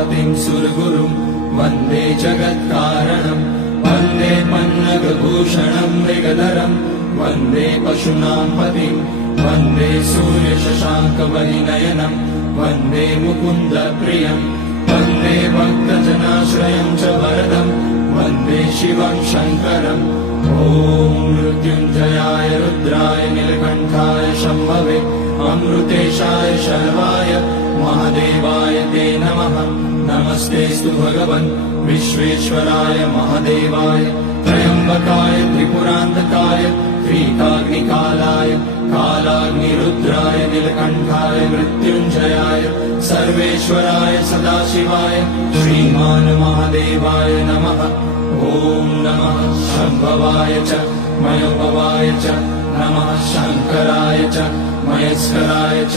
उमापतिं सुरगुरुं वन्दे जगत्कारणं वन्दे पन्नगभूषणं मृगधरं वन्दे पशूनां पतिं वन्दे सूर्यशशाङ्कवरिनयनं वन्दे मुकुन्दप्रियं वन्दे भक्तजनाश्रयं च वरदं वन्दे शिवं शङ्करम् ॐ मृत्युञ्जयाय रुद्राय नीलकण्ठाय शम्भवे अमृतेशाय शर्वाय महादेवाय ते नमः। नमस्तेऽस्तु भगवन् विश्वेश्वराय महादेवाय त्र्यम्बकाय त्रिपुरान्तकाय त्रिकाग्निकालाय कालाग्निरुद्राय नीलकण्ठाय मृत्युञ्जयाय सर्वेश्वराय सदाशिवाय श्रीमान् महादेवाय नमः। ॐ नमः शम्भवाय च मयोभवाय च नमः शङ्कराय च मयस्कराय च